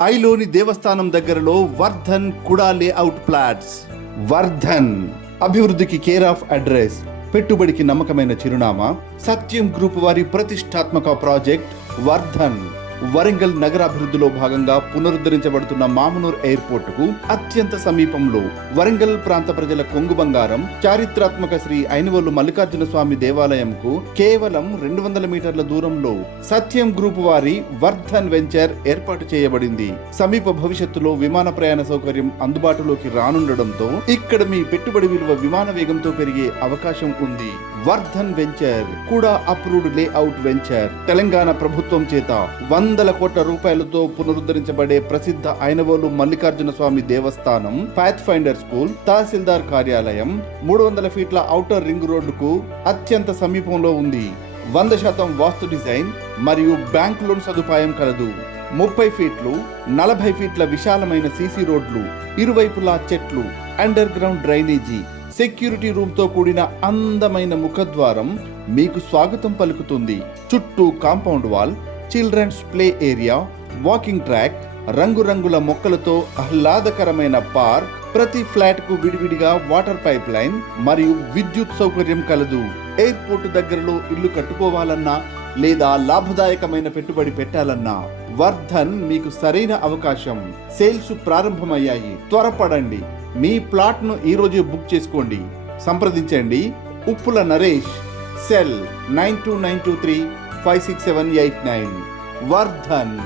ఐలోని దేవస్థానం దగ్గరలో వర్ధన్ కుడా layout plots. Vardhan అభివృద్ధికి కేర్ ఆఫ్ అడ్రస్, పెట్టుబడికి నమ్మకమైన చిరునామా, సత్యం గ్రూప్ వారి ప్రతిష్టాత్మక ప్రాజెక్ట్ వర్ధన్. వరంగల్ నగరాభివృద్ధిలో భాగంగా పునరుద్ధరించబడుతున్న మామునూర్ ఎయిర్పోర్ట్ కు అత్యంత సమీపంలో వరంగల్ ప్రాంత ప్రజల కొంగు బంగారం, చారిత్రాత్మక శ్రీ ఐనవోలు మల్లికార్జున స్వామి దేవాలయంకు కేవలం 200 మీటర్ల దూరంలో సత్యం గ్రూప్ వారి వర్ధన్ వెంచర్ ఏర్పాటు చేయబడింది. సమీప భవిష్యత్తులో విమాన ప్రయాణ సౌకర్యం అందుబాటులోకి రానుండడంతో ఇక్కడ మీ పెట్టుబడి విలువ విమాన వేగంతో పెరిగే అవకాశం ఉంది. వర్ధన్ వెంచర్ కూడా అప్రూవ్డ్ లేఅవుట్ వెంచర్. తెలంగాణ ప్రభుత్వం చేత 100 కోట్ల రూపాయలతో పునరుద్ధరించబడే ప్రసిద్ధ ఐనవోలు మల్లికార్జున స్వామి దేవస్థానం, పాత్ ఫైండర్ స్కూల్, తహసీల్దార్ కార్యాలయం 300 ఫీట్ల ఔటర్ రింగ్ రోడ్డుకు అత్యంత సమీపంలో ఉంది. 100% వాస్తు డిజైన్ మరియు బ్యాంక్ లోన్ సదుపాయం కలదు. 30 ఫీట్లు 40 ఫీట్ల విశాలమైన సీసీ రోడ్లు, ఇరువైపులా చెట్లు, underground drainage, security room తో కూడిన అందమైన ముఖద్వారం మీకు స్వాగతం పలుకుతుంది. చుట్టూ compound wall, children's play area, walking track, రంగురంగుల మొక్కలతో ఆహ్లాదకరమైన పార్క్, ప్రతి ఫ్లాట్ కు విడివిడిగా వాటర్ పైప్ లైన్ మరియు విద్యుత్ సౌకర్యం కలదు. ఎయిర్పోర్ట్ దగ్గరలో ఇల్లు కట్టుకోవాలన్నా లేదా లాభదాయకమైన పెట్టుబడి పెట్టాలన్నా వర్ధన్ మీకు సరైన అవకాశం. సేల్స్ ప్రారంభమయ్యాయి, త్వరపడండి. మీ ప్లాట్ ను ఈ రోజు బుక్ చేసుకోండి. సంప్రదించండి ఉప్పుల నరేష్, సెల్ 9292356789. వర్ధన్.